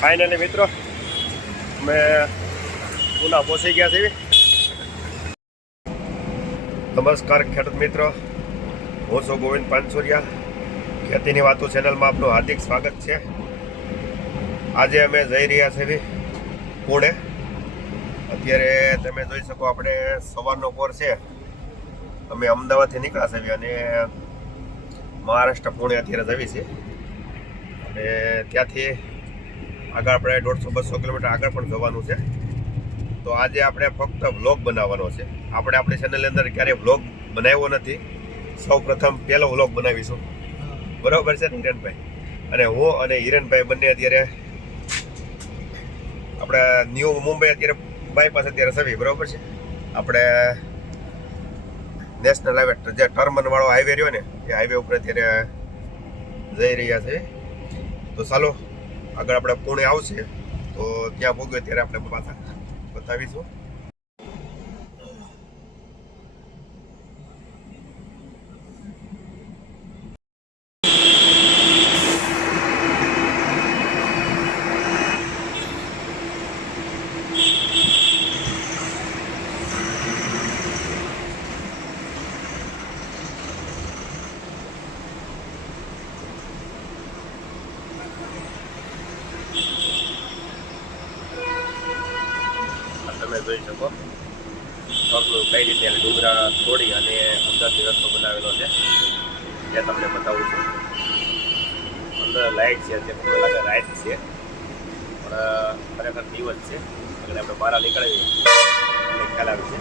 Finally મિત્રો, અમે પુના પહોંચી ગયા છીએ. નમસ્કાર, ખેડૂત મિત્રો. હું છું ગોવિંદ પાનસુરિયા. ખેતીની વાતો ચેનલમાં આપનું હાર્દિક સ્વાગત છે. આજે અમે જઈ રહ્યા છીએ પુણે. અત્યારે તમે જોઈ શકો, આપણે સવારનો કોર છે. અમે અમદાવાદથી નીકળ્યા છીએ અને મહારાષ્ટ્ર પુણે અત્યારે જવી છે. અને ત્યાંથી આગળ આપણે દોઢસો, બસો કિલોમીટર આગળ પણ જવાનું છે. તો આજે આપણે ફક્ત વ્લોગ બનાવવાનો છે. આપણે આપણી ચેનલની અંદર ક્યારેય વ્લોગ બનાવ્યો નથી, સૌ પ્રથમ પહેલો વ્લોગ બનાવીશું. બરાબર છે ને હિરેનભાઈ અને હું અને હિરેનભાઈ બંને અત્યારે આપણે ન્યૂ મુંબઈ અત્યારે બાયપાસ અત્યારે સવી, બરાબર છે? આપણે નેશનલ હાઈવે જે ટર્મનવાળો હાઈવે રહ્યો ને, એ હાઈવે ઉપર અત્યારે જઈ રહ્યા છે. તો ચાલો આગળ આપણે પુણે આવશે તો ત્યાં ભોગવે ત્યારે આપણે પાછા બતાવીશું આ તમે જોઈ શકો. પગલું કઈ રીતે ડુંગરા તોડી અને અંદરથી રસ્તો બનાવેલો છે જે તમને બતાવું છું. અંદર લાઇટ છે તે મને લાગે રાઈટ છે. પણ ખરેખર દિવસ છે. એટલે આપણે બહાર નીકળીએ એટલે ખ્યાલ આવે છે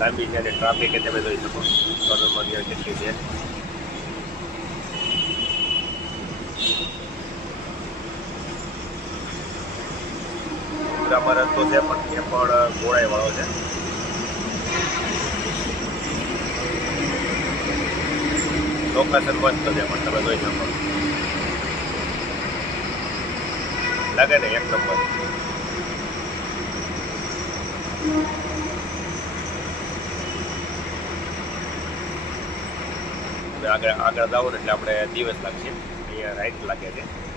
લાંબી છે અને ટ્રાફિક એ તમે જોઈ શકો. ત્યાં કેટલી છે. ડુંગરામાં રસ્તો છે, પણ એ પણ ગોળાઈ વાળો છે. લોકેશન મસ્ત છે, પણ તમે જોઈ શકો. લાગે ને એક નંબર. આગળ આગળ જાવ એટલે આપણે દિવસ લાગશે. અહીંયા રાઈટ લાગે છે.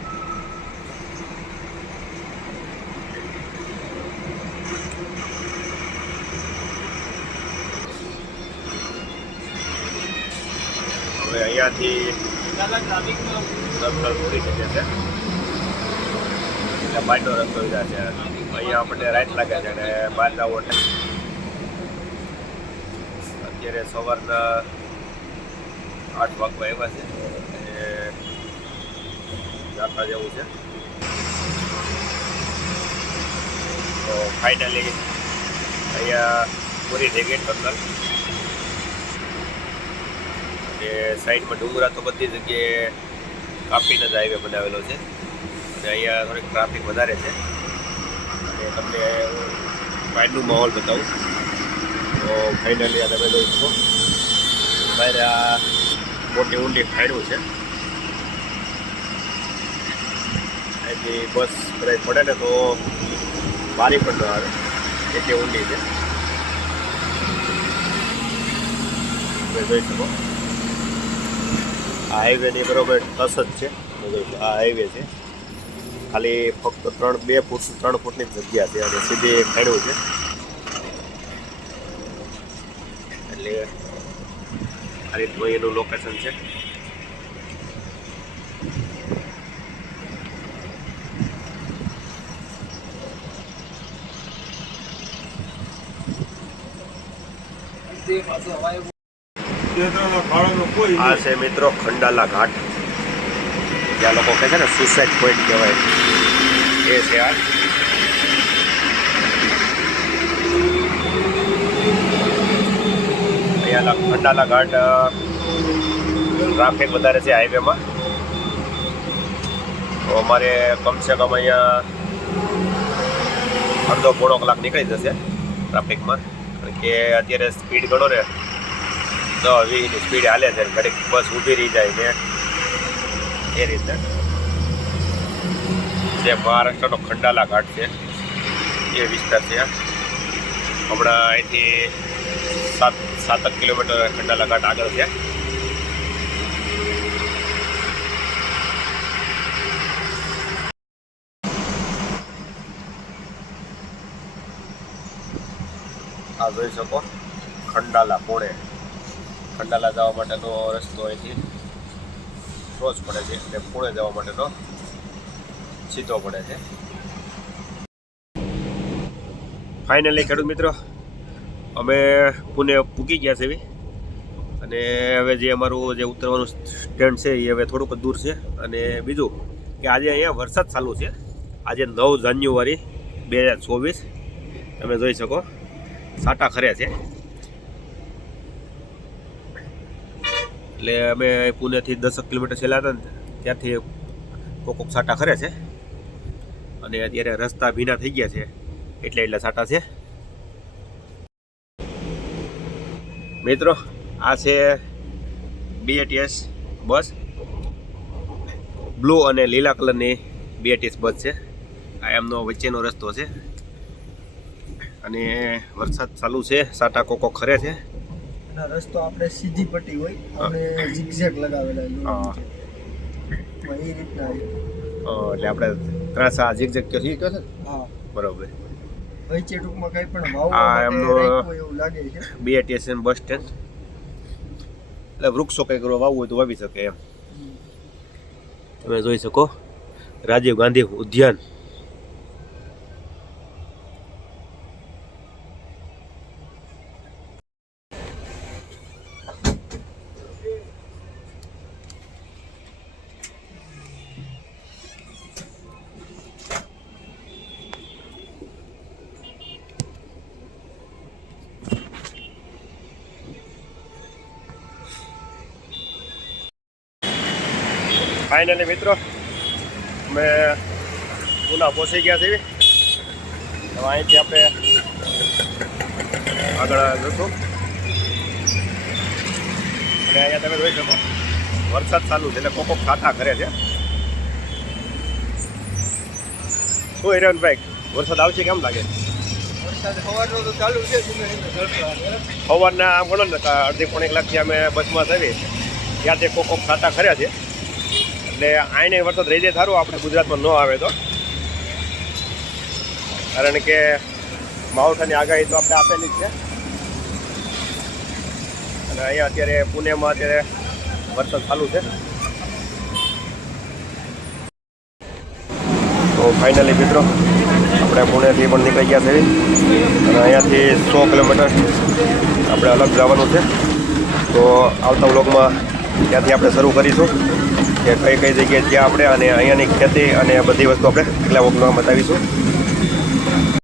હવે અહીંયાથી દમદમ ઉડી શકે છે. એટલે બાજનો રસ્તો લીધા છે. અહીંયા આપણને રાઈટ લાગે છે અને બહાર જવું અત્યારે સવારના આઠ વાગવા આવ્યા છે. જાતા જેવું છે. તો ફાઇનલી અહીંયા પૂરી થઈ ગઈ ટનલ અને સાઈડમાં ડુંગરા તો બધી જગ્યાએ કાપીને જ હાઈવે બનાવેલો છે. અને અહીંયા થોડીક ટ્રાફિક વધારે છે. અને તમને સાઈડનું માહોલ બતાવું. તો ફાઇનલી આ તમે જોઈ શકો. બહાર આ મોટી ઊંડી ખાડ્યું છે. અહીંથી બસ બધા પડે ને તો બારી પણ ન આવે. એટલી ઊંડી છે. જોઈ શકો. હાઈવેની બરોબર ટસ જ છે. આ હાઈવે છે. ખાલી ફક્ત ત્રણ, બે ફૂટ, ત્રણ ફૂટની જગ્યા છે અને સીધી ખેડવું છે. એટલે આ રીતનું એનું લોકેશન છે. આ છે મિત્રો ખંડાલા ઘાટ. જ્યાં લોકો કહે છે ને સુસાઇડ પોઈન્ટ કહેવાય. એ છે આ. અહીંયા ખંડાલા ઘાટ ટ્રાફિક વધારે છે હાઈવેમાં. તો અમારે કમસે કમ અહીંયા અડધો પોણો કલાક નીકળી જશે ટ્રાફિકમાં. કારણ કે અત્યારે સ્પીડ ગણો ને દસ વીસની સ્પીડ હાલે છે ઘડીક બસ ઊભી રહી જાય છે એ રીતે. જે મહારાષ્ટ્રનો ખંડાલા ઘાટ છે, એ વિસ્તાર છે. હમણાં અહીંથી સાત સાતક કિલોમીટર ખંડાલા ઘાટ આગળ છે. આ જોઈ શકો? ખંડાલા પોળે. ખંડાલા જવા માટેનો રસ્તો અહીંથી ક્રોસ પડે છે એટલે પુણે જવા માટેનો સીધો પડે છે. ફાઇનલી ખેડૂત મિત્રો, અમે પુણે પૂકી ગયા છે અને હવે જે અમારું જે ઉતરવાનું સ્ટેન્ડ છે એ હવે થોડુંક દૂર છે. અને બીજું કે આજે અહીંયા વરસાદ ચાલુ છે. આજે નવ જાન્યુઆરી બે હજાર ચોવીસ. તમે જોઈ શકો, સાટા ખરે છે. એટલે અમે પુણેથી દસક કિલોમીટર છેલ્લા હતા ને, ત્યાંથી કોક કોક સાટા ખરે છે. અને અત્યારે રસ્તા ભીના થઈ ગયા છે. એટલે એટલા સાટા છે. મિત્રો, આ છે બીએટીએસ બસ. બ્લુ અને લીલા કલરની બીએટીએસ બસ છે. આ એમનો વચ્ચેનો રસ્તો છે. અને વરસાદ ચાલુ છે. સાટા કોકો ખરે છે. ના રસ્તો આપણે સીધી પટ્ટી હોય અને ઝિગઝેગ લગાવેલા હોય એ રીતના એટલે આપણે ત્રાસ આ કહી કહો છો? હા. બરોબર. વચ્ચે ટૂંકમાં કંઈ પણ આ વાવવા એમનો- એવું લાગે છે. બીએટીએસ બસ સ્ટેન્ડ એટલે વૃક્ષો કંઈક વાવવું હોય તો વાવી શકે એમ. તમે જોઈ શકો રાજીવ ગાંધી ઉદ્યાન. ફાઇનલી મિત્રો અમે પુના પહોંચી ગયા છીએ. હવે અહીંથી આપણે આગળ જશું. અને અહીંયા તમે જોઈ શકો વરસાદ ચાલુ છે એટલે કોકો ખાતા કરે છે. શું હિરણભાઈ વરસાદ આવશે કેમ લાગે. સવારના આમ ગણો ને અડધી પોણી કલાકથી અમે બસમાં જઈએ. ત્યાંથી કોકો ખાતા ખર્યા છે. એટલે આઈને વરસાદ રહી જાય સારું, આપણે ગુજરાતમાં ન આવે તો. કારણ કે માવઠાની આગાહી તો આપણે આપેલી જ છે. અને અહીંયા અત્યારે પુણેમાં અત્યારે વરસાદ ચાલુ છે. તો ફાઇનલી મિત્રો, આપણે પુણેથી પણ નીકળી ગયા છે અને અહીંયાથી સો કિલોમીટર આપણે અલગ જવાનું છે. તો આવતા બ્લોગમાં ત્યાંથી આપણે શરૂ કરીશું. કે કઈ કઈ જગ્યાએ જ્યાં આપણે અને અહીંયાની ખેતી અને બધી વસ્તુ આપણે કેટલા વ્લોગમાં બતાવીશું.